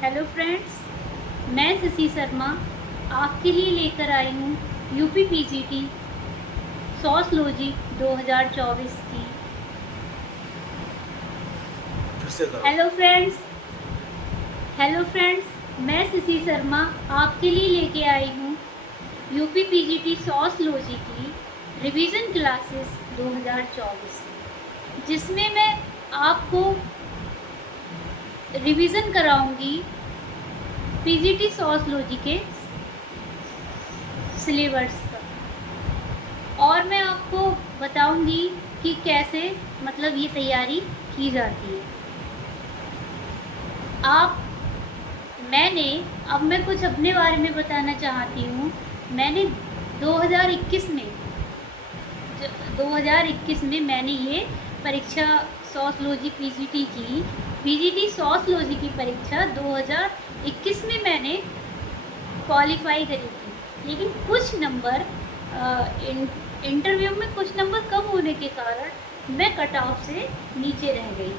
Hello friends, मैं शशि शर्मा आपके लिए लेकर आई हूँ यूपी पीजीटी सोशलॉजी 2024 की। हेलो फ्रेंड्स, मैं शशि शर्मा आपके लिए लेके आई हूँ यूपी पीजीटी सोशलॉजी की रिवीजन क्लासेस 2024, जिसमें मैं आपको रिवीजन कराऊंगी पीजीटी सोशलॉजी के सिलेबस का, और मैं आपको बताऊंगी कि कैसे मतलब ये तैयारी की जाती है। अब मैं कुछ अपने बारे में बताना चाहती हूँ। मैंने 2021 में मैंने ये परीक्षा सोशलॉजी पीजीटी की पीजीटी सोशलॉजी की परीक्षा 2021 में मैंने क्वालिफाई करी थी, लेकिन कुछ नंबर इंटरव्यू में कुछ नंबर कम होने के कारण मैं कट ऑफ से नीचे रह गई।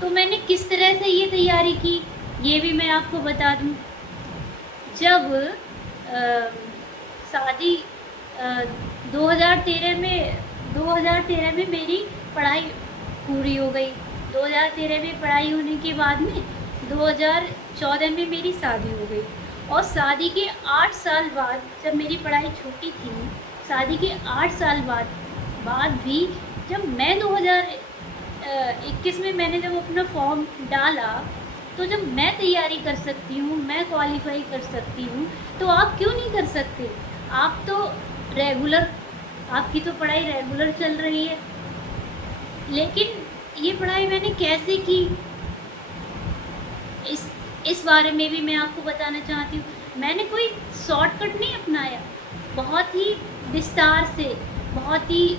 तो मैंने किस तरह से ये तैयारी की ये भी मैं आपको बता दूं। जब शादी 2013 में मेरी पढ़ाई पूरी हो गई। 2013 में पढ़ाई होने के बाद में 2014 में मेरी शादी हो गई, और शादी के 8 साल बाद जब मेरी पढ़ाई छूटी थी, शादी के 8 साल बाद भी जब मैं 2021 में मैंने जब अपना फॉर्म डाला, तो जब मैं तैयारी कर सकती हूँ, मैं क्वालिफाई कर सकती हूँ, तो आप क्यों नहीं कर सकते? आप तो आपकी तो पढ़ाई रेगुलर चल रही है। लेकिन ये पढ़ाई मैंने कैसे की, इस बारे में भी मैं आपको बताना चाहती हूँ। मैंने कोई शॉर्टकट नहीं अपनाया, बहुत ही विस्तार से, बहुत ही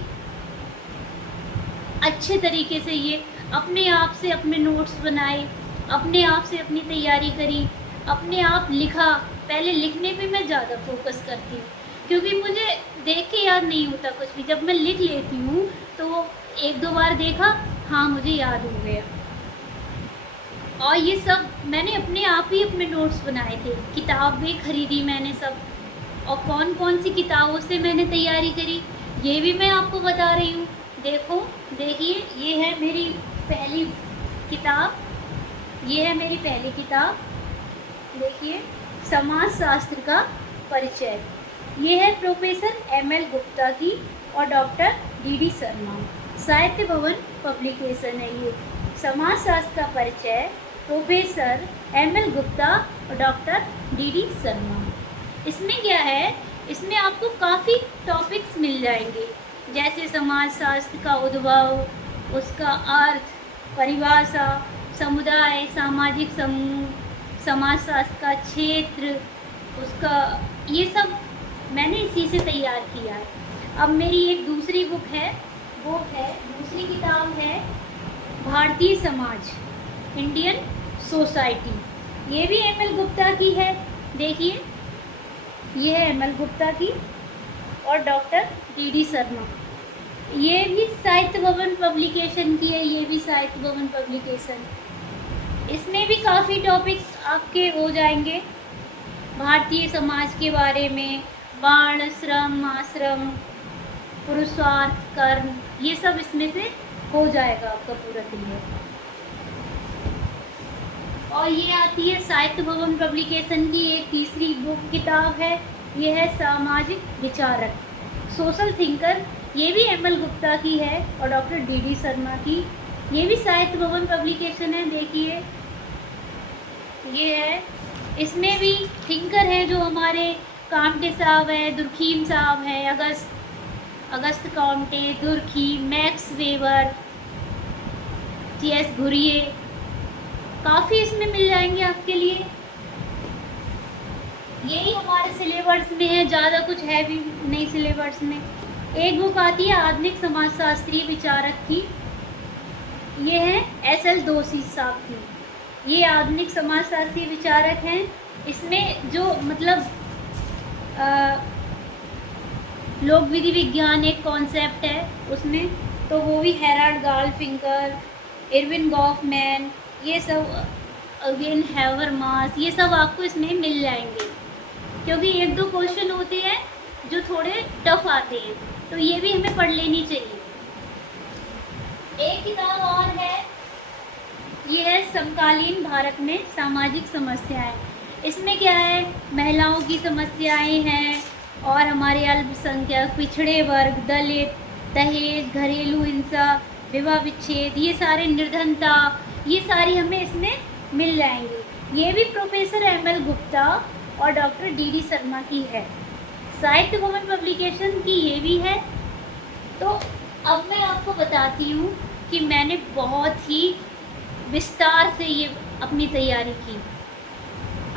अच्छे तरीके से ये अपने आप से अपने नोट्स बनाए, अपने आप से अपनी तैयारी करी, अपने आप लिखा। पहले लिखने पे मैं ज़्यादा फोकस करती हूँ, क्योंकि मुझे देख के याद नहीं होता कुछ भी। जब मैं लिख लेती हूँ तो 1-2 बार देखा, हाँ मुझे याद हो गया। और ये सब मैंने अपने आप ही अपने नोट्स बनाए थे, किताब भी खरीदी मैंने सब, और कौन कौन सी किताबों से मैंने तैयारी करी ये भी मैं आपको बता रही हूँ। देखिए, ये है मेरी पहली किताब, देखिए, समाजशास्त्र का परिचय। ये है प्रोफेसर ML गुप्ता की और डॉक्टर DD शर्मा, साहित्य भवन पब्लिकेशन है ये। समाजशास्त्र का परिचय, प्रोफेसर ML गुप्ता और डॉक्टर DD शर्मा। इसमें क्या है, इसमें आपको काफ़ी टॉपिक्स मिल जाएंगे, जैसे समाजशास्त्र का उद्भव, उसका अर्थ, परिभाषा, समुदाय, सामाजिक समूह, समाजशास्त्र का क्षेत्र, उसका, ये सब मैंने इसी से तैयार किया है। अब मेरी एक दूसरी दूसरी किताब है भारतीय समाज, इंडियन सोसाइटी। ये भी ML गुप्ता की है। देखिए, ये है ML गुप्ता की और डॉक्टर DD शर्मा। ये भी साहित्य भवन पब्लिकेशन की है, ये भी साहित्य भवन पब्लिकेशन। इसमें भी काफ़ी टॉपिक्स आपके हो जाएंगे भारतीय समाज के बारे में, वर्ण, श्रम, आश्रम, पुरुषार्थ, कर्म, ये सब इसमें से हो जाएगा आपका पूरा क्लियर। और ये आती है साहित्य भवन पब्लिकेशन की एक तीसरी किताब है, ये है सामाजिक विचारक, सोशल थिंकर। ये भी ML गुप्ता की है और डॉक्टर DD शर्मा की। ये भी साहित्य भवन पब्लिकेशन है। देखिए, ये है, इसमें भी थिंकर है जो हमारे कामटे साहब है, दुर्खीम साहब है, Auguste Comte, Durkheim, Max Weber, TS Ghurye, काफ़ी इसमें मिल जाएंगे आपके लिए। यही हमारे सिलेबस में है, ज़्यादा कुछ है भी नहीं सिलेबस में। एक बुक आती है आधुनिक समाजशास्त्रीय विचारक की, ये है SL दोषी साहब की। ये आधुनिक समाजशास्त्रीय विचारक हैं। इसमें जो मतलब लोक विधि विज्ञान एक कॉन्सेप्ट है उसमें, तो वो भी हेराल्ड गार्फिंकर, इरविन गॉफमैन, ये सब अगेन हैवरमास, ये सब आपको इसमें मिल जाएंगे, क्योंकि एक दो क्वेश्चन होते हैं जो थोड़े टफ आते हैं, तो ये भी हमें पढ़ लेनी चाहिए। एक किताब और है, ये है समकालीन भारत में सामाजिक समस्याएं। इसमें क्या है, महिलाओं की समस्याएं हैं और हमारे अल्पसंख्यक, पिछड़े वर्ग, दलित, दहेज, घरेलू हिंसा, विवाह विच्छेद, ये सारे, निर्धनता, ये सारी हमें इसमें मिल जाएंगी। ये भी प्रोफेसर एमएल गुप्ता और डॉक्टर डीडी शर्मा की है। साहित्य भवन पब्लिकेशन की ये भी है। तो अब मैं आपको बताती हूँ कि मैंने बहुत ही विस्तार से ये अपनी तैयारी की।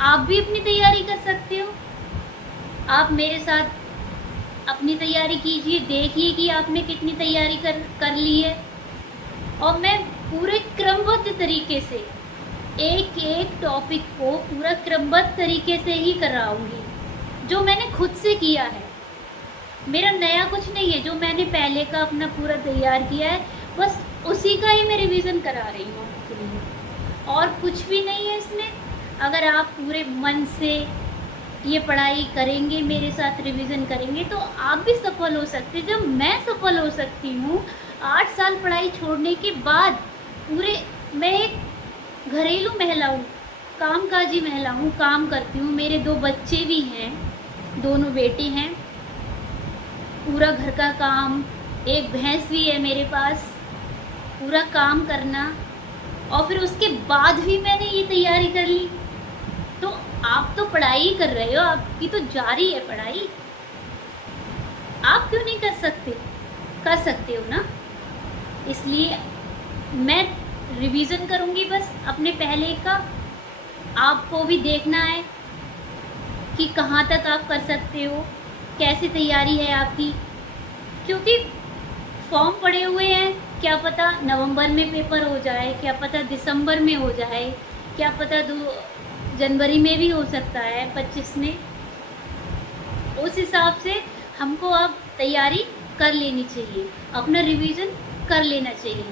आप भी अपनी तैयारी कर सकते हो। आप मेरे साथ अपनी तैयारी कीजिए, देखिए कि आपने कितनी तैयारी कर ली है। और मैं पूरे क्रमबद्ध तरीके से एक एक टॉपिक को पूरा क्रमबद्ध तरीके से ही कराऊंगी, जो मैंने खुद से किया है। मेरा नया कुछ नहीं है, जो मैंने पहले का अपना पूरा तैयार किया है, बस उसी का ही मैं रिवीजन करा रही हूँ आपके लिए, और कुछ भी नहीं है इसमें। अगर आप पूरे मन से ये पढ़ाई करेंगे, मेरे साथ रिवीजन करेंगे, तो आप भी सफल हो सकते हैं। जब मैं सफल हो सकती हूँ 8 साल पढ़ाई छोड़ने के बाद, मैं एक घरेलू महिला हूँ, कामकाजी महिला हूँ, काम करती हूँ, मेरे 2 बच्चे भी हैं, दोनों बेटे हैं, पूरा घर का काम, एक भैंस भी है मेरे पास, पूरा काम करना, और फिर उसके बाद भी मैंने ये तैयारी कर ली। तो आप तो पढ़ाई कर रहे हो, आपकी तो जारी है पढ़ाई, आप क्यों नहीं कर सकते हो ना। इसलिए मैं रिवीजन करूँगी बस अपने पहले का। आपको भी देखना है कि कहाँ तक आप कर सकते हो, कैसी तैयारी है आपकी, क्योंकि फॉर्म पड़े हुए हैं। क्या पता नवंबर में पेपर हो जाए, क्या पता दिसंबर में हो जाए, क्या पता 2 जनवरी में भी हो सकता है, 25 में। उस हिसाब से हमको अब तैयारी कर लेनी चाहिए, अपना रिवीजन कर लेना चाहिए।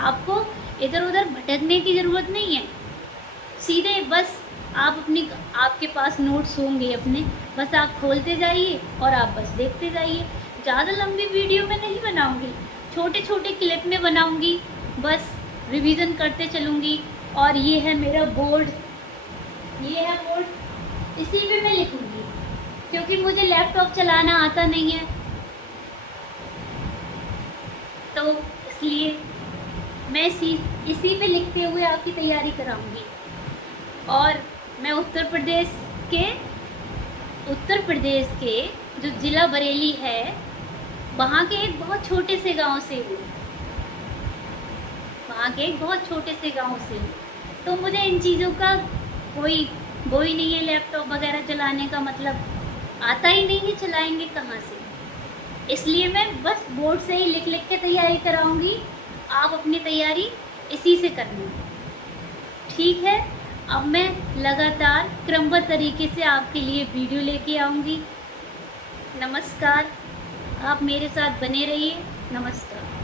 आपको इधर उधर भटकने की ज़रूरत नहीं है, सीधे बस आपके पास नोट्स होंगे अपने, बस आप खोलते जाइए और आप बस देखते जाइए। ज़्यादा लंबी वीडियो में नहीं बनाऊंगी, छोटे छोटे क्लिप में बनाऊंगी, बस रिवीजन करते चलूँगी। और ये है मेरा बोर्ड, इसी पे मैं लिखूँगी, क्योंकि मुझे लैपटॉप चलाना आता नहीं है, तो इसलिए मैं इसी पे लिखते हुए आपकी तैयारी कराऊंगी। और मैं उत्तर प्रदेश के जो ज़िला बरेली है, वहाँ के एक बहुत छोटे से गांव से हूँ, तो मुझे इन चीज़ों का कोई वो ही नहीं है। लैपटॉप वगैरह चलाने का मतलब आता ही नहीं है, चलाएंगे कहाँ से। इसलिए मैं बस बोर्ड से ही लिख के तैयारी कराऊंगी। आप अपनी तैयारी इसी से करना, ठीक है। अब मैं लगातार क्रमबद्ध तरीके से आपके लिए वीडियो लेके आऊँगी। नमस्कार, आप मेरे साथ बने रहिए। नमस्कार।